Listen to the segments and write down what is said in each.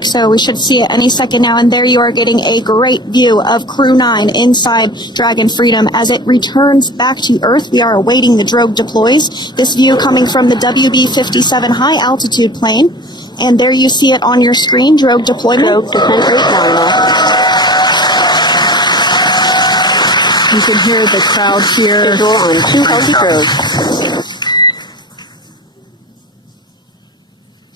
So we should see it any second now, and there you are getting a great view of Crew 9 inside Dragon Freedom as it returns back to Earth. We are awaiting the drogue deploys. This view coming from the WB-57 high altitude plane, and there you see it on your screen, drogue deployment. Drogue descent rate nominal. You can hear the crowd here. Visual on 2 healthy drogues.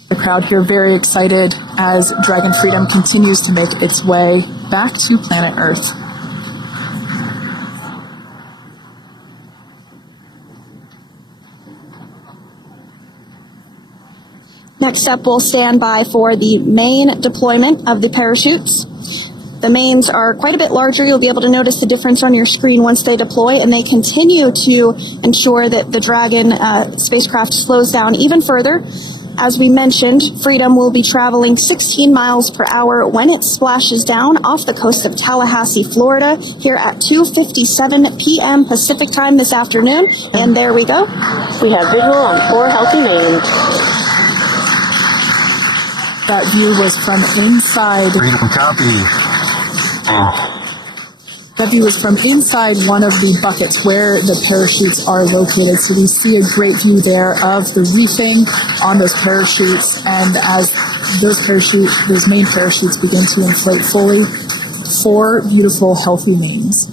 The crowd here very excited as Dragon Freedom continues to make its way back to planet Earth. Next up, we'll stand by for the main deployment of the parachutes. The mains are quite a bit larger. You'll be able to notice the difference on your screen once they deploy, and they continue to ensure that the Dragon spacecraft slows down even further. As we mentioned, Freedom will be traveling 16 miles per hour when it splashes down off the coast of Tallahassee, Florida, here at 2:57 p.m. Pacific time this afternoon. And there we go. We have visual on 4 healthy mains. That view was from inside. Freedom copy. That view is from inside one of the buckets where the parachutes are located. So we see a great view there of the reefing on those parachutes. And as those main parachutes begin to inflate fully, 4 beautiful, healthy mains.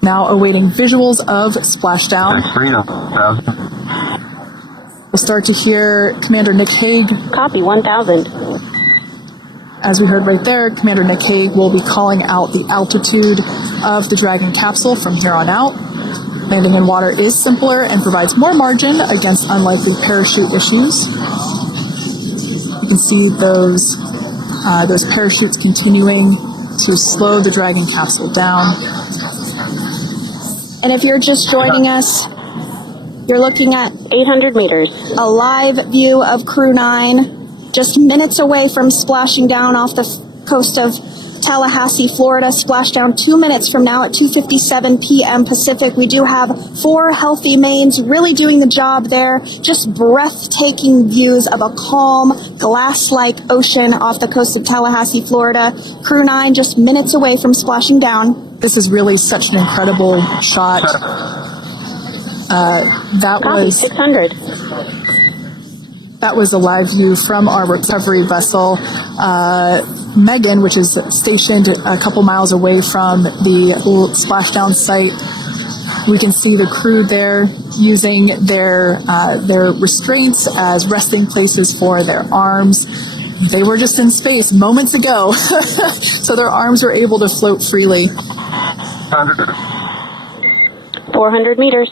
Now awaiting visuals of Splashdown. Freedom. We'll start to hear Commander Nick Hague. Copy 1000. As we heard right there, Commander Nick Hague will be calling out the altitude of the Dragon capsule from here on out. Landing in water is simpler and provides more margin against unlikely parachute issues. You can see those parachutes continuing to slow the Dragon capsule down. And if you're just joining us, you're looking at 800 meters. a live view of Crew 9. Just minutes away from splashing down off the coast of Tallahassee, Florida. Splashdown 2 minutes from now at 2:57 p.m. Pacific. We do have 4 healthy mains really doing the job there. Just breathtaking views of a calm, glass-like ocean off the coast of Tallahassee, Florida. Crew 9 just minutes away from splashing down. This is really such an incredible shot. That Copy 600. That was a live view from our recovery vessel, Megan, which is stationed a couple miles away from the splashdown site. We can see the crew there using their restraints as resting places for their arms. They were just in space moments ago, so their arms were able to float freely. 400 meters.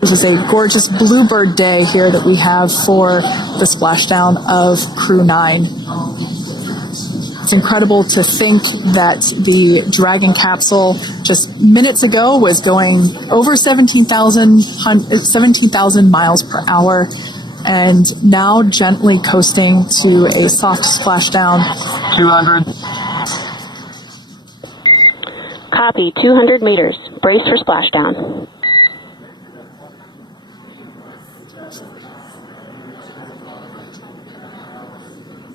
This is a gorgeous bluebird day here that we have for the splashdown of Crew 9. It's incredible to think that the Dragon capsule just minutes ago was going over 17,000 miles per hour, and now gently coasting to a soft splashdown. 200. Copy 200 meters. Brace for splashdown.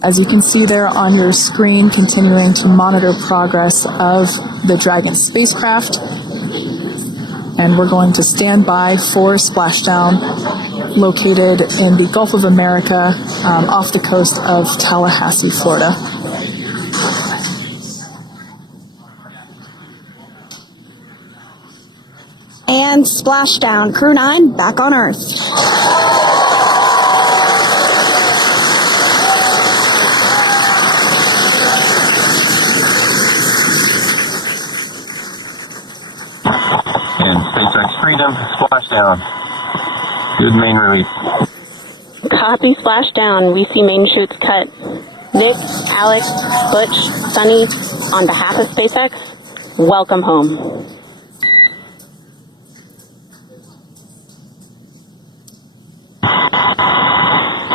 As you can see there on your screen, continuing to monitor progress of the Dragon spacecraft. And we're going to stand by for splashdown located in the Gulf of America off the coast of Tallahassee, Florida. And splashdown. Crew 9 back on Earth. And SpaceX Freedom, splashdown. Good main release. Copy splashdown. We see main chutes cut. Nick, Alex, Butch, Suni, on behalf of SpaceX, welcome home.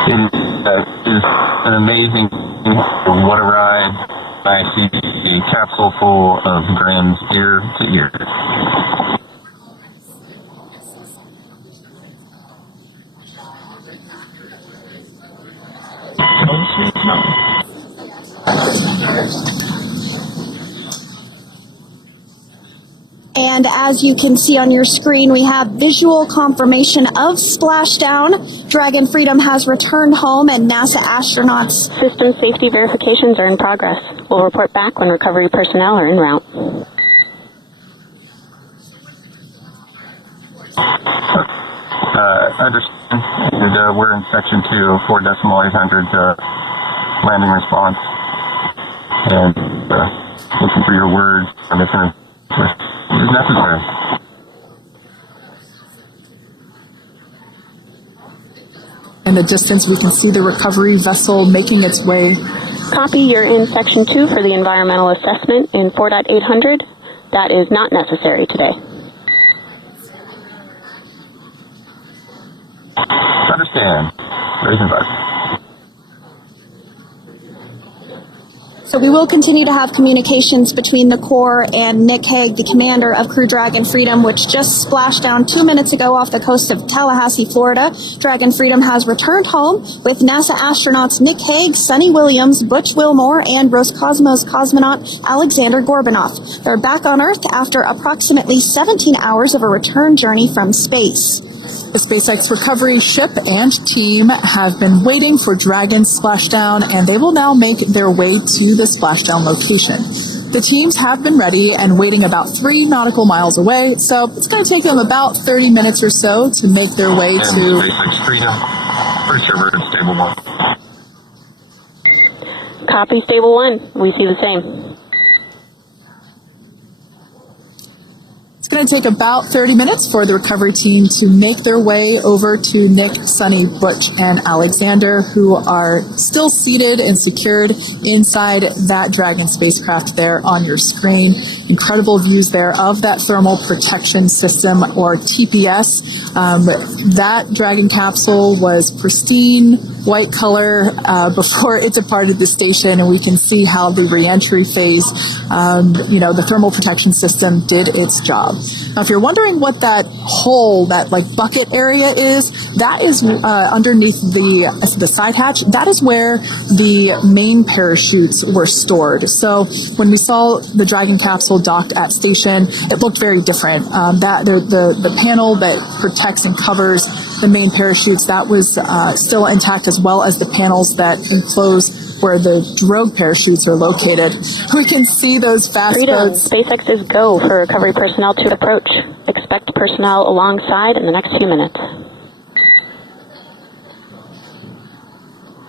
In is an amazing, what a ride. I see a capsule full of grins ear to ear. And as you can see on your screen, we have visual confirmation of splashdown. Dragon Freedom has returned home and NASA astronauts. System safety verifications are in progress. We'll report back when recovery personnel are en route. Understand. And, we're in section 2, 4.800 landing response. And looking for your words and if it's necessary. In the distance, we can see the recovery vessel making its way. Copy, you're in section 2 for the environmental assessment in 4.800. That is not necessary today. Understand. Raise advice. So we will continue to have communications between the Corps and Nick Hague, the commander of Crew Dragon Freedom, which just splashed down 2 minutes ago off the coast of Tallahassee, Florida. Dragon Freedom has returned home with NASA astronauts Nick Hague, Suni Williams, Butch Wilmore, and Roscosmos cosmonaut Aleksandr Gorbunov. They're back on Earth after approximately 17 hours of a return journey from space. The SpaceX recovery ship and team have been waiting for Dragon's splashdown, and they will now make their way to the splashdown location. The teams have been ready and waiting about 3 nautical miles away, so it's going to take them about 30 minutes or so to make their way to SpaceX Freedom. Pretty sure we're in stable 1. Copy, stable 1. We see the same. It's going to take about 30 minutes for the recovery team to make their way over to Nick, Suni, Butch, and Alexander, who are still seated and secured inside that Dragon spacecraft there on your screen. Incredible views there of that thermal protection system, or TPS. That Dragon capsule was pristine, white color before it departed the station, and we can see how the reentry phase, the thermal protection system did its job. Now, if you're wondering what that hole, that like bucket area is, that is underneath the side hatch. That is where the main parachutes were stored. So when we saw the Dragon capsule docked at station, it looked very different. The panel that protects and covers the main parachutes, that was still intact, as well as the panels that enclose where the drogue parachutes are located. We can see those fast boats. SpaceX is go for recovery personnel to approach. Expect personnel alongside in the next few minutes.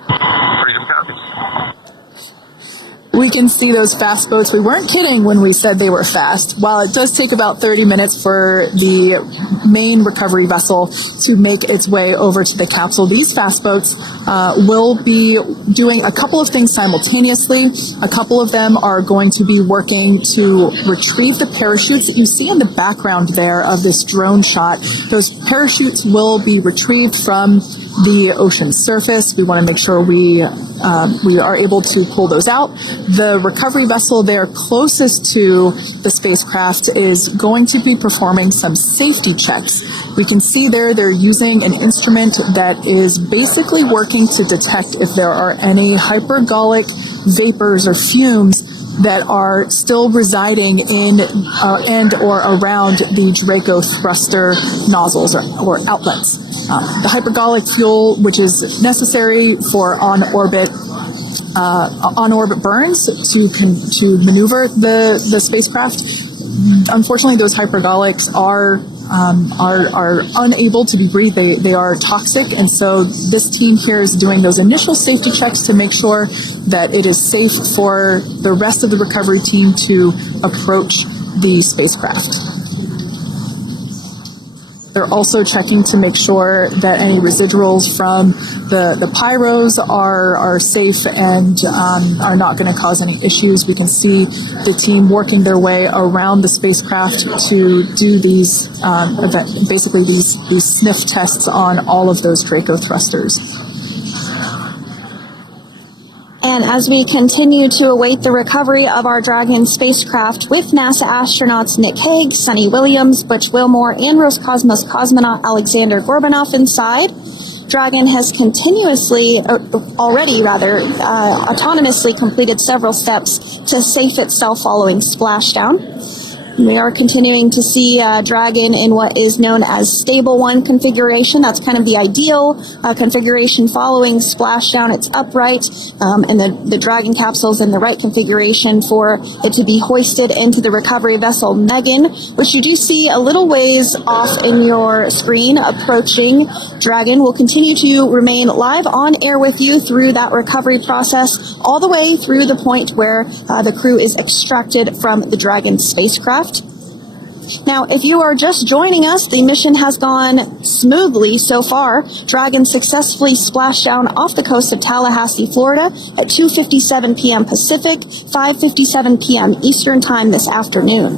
Freedom copies. We can see those fast boats. We weren't kidding when we said they were fast. While it does take about 30 minutes for the main recovery vessel to make its way over to the capsule, these fast boats will be doing a couple of things simultaneously. A couple of them are going to be working to retrieve the parachutes that you see in the background there of this drone shot. Those parachutes will be retrieved from the ocean surface. We want to make sure we are able to pull those out. The recovery vessel there closest to the spacecraft is going to be performing some safety checks. We can see there they're using an instrument that is basically working to detect if there are any hypergolic vapors or fumes that are still residing in and or around the Draco thruster nozzles or outlets. The hypergolic fuel, which is necessary for on-orbit burns to maneuver the spacecraft. Unfortunately, those hypergolics are unable to be breathed. They are toxic, and so this team here is doing those initial safety checks to make sure that it is safe for the rest of the recovery team to approach the spacecraft. They're also checking to make sure that any residuals from the pyros are safe and are not going to cause any issues. We can see the team working their way around the spacecraft to do these these sniff tests on all of those Draco thrusters. And as we continue to await the recovery of our Dragon spacecraft with NASA astronauts Nick Hague, Suni Williams, Butch Wilmore, and Roscosmos cosmonaut Aleksandr Gorbunov inside, Dragon has autonomously completed several steps to safe itself following splashdown. We are continuing to see Dragon in what is known as stable 1 configuration. That's kind of the ideal configuration following splashdown. It's upright, and the Dragon capsule's in the right configuration for it to be hoisted into the recovery vessel Megan, which you do see a little ways off in your screen approaching. Dragon will continue to remain live on air with you through that recovery process, all the way through the point where the crew is extracted from the Dragon spacecraft. Now, if you are just joining us, the mission has gone smoothly so far. Dragon successfully splashed down off the coast of Tallahassee, Florida at 2:57 p.m. Pacific, 5:57 p.m. Eastern Time this afternoon.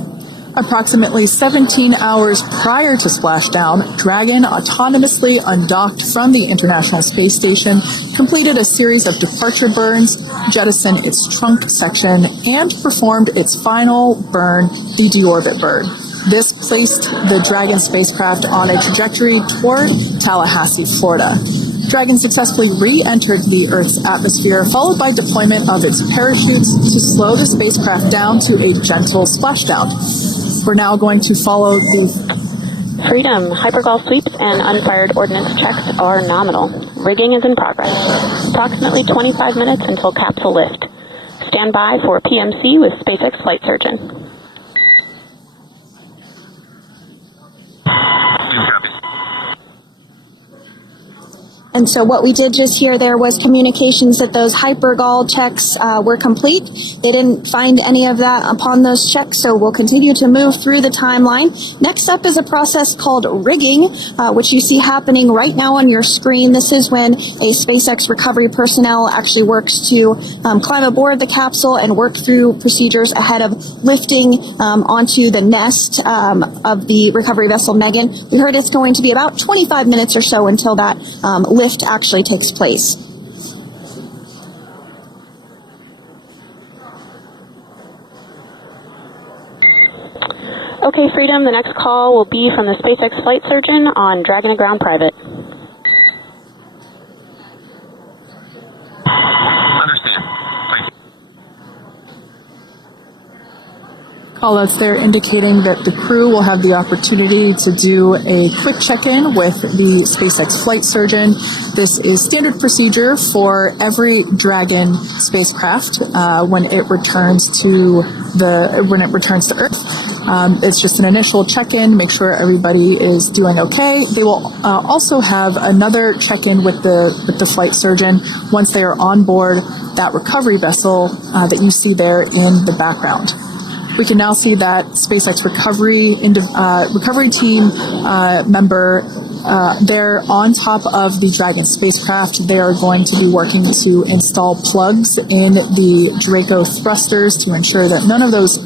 Approximately 17 hours prior to splashdown, Dragon autonomously undocked from the International Space Station, completed a series of departure burns, jettisoned its trunk section, and performed its final burn, the deorbit burn. This placed the Dragon spacecraft on a trajectory toward Tallahassee, Florida. Dragon successfully re-entered the Earth's atmosphere, followed by deployment of its parachutes to slow the spacecraft down to a gentle splashdown. We're now going to follow the Freedom. Hypergol sweeps and unfired ordnance checks are nominal. Rigging is in progress. Approximately 25 minutes until capsule lift. Stand by for PMC with SpaceX flight surgeon. And so what we did just hear there was communications that those hypergol checks were complete. They didn't find any of that upon those checks, so we'll continue to move through the timeline. Next up is a process called rigging, which you see happening right now on your screen. This is when a SpaceX recovery personnel actually works to climb aboard the capsule and work through procedures ahead of lifting onto the nest of the recovery vessel Megan. We heard it's going to be about 25 minutes or so until that lift actually takes place. Okay, Freedom, the next call will be from the SpaceX flight surgeon on Dragon to Ground Private. Understand. Thank you. callouts there indicating that the crew will have the opportunity to do a quick check-in with the SpaceX flight surgeon. This is standard procedure for every Dragon spacecraft when it returns to Earth. It's just an initial check-in, make sure everybody is doing okay. They will also have another check-in with the flight surgeon once they are on board that recovery vessel that you see there in the background. We can now see that SpaceX recovery team member they're on top of the Dragon spacecraft. They are going to be working to install plugs in the Draco thrusters to ensure that none of those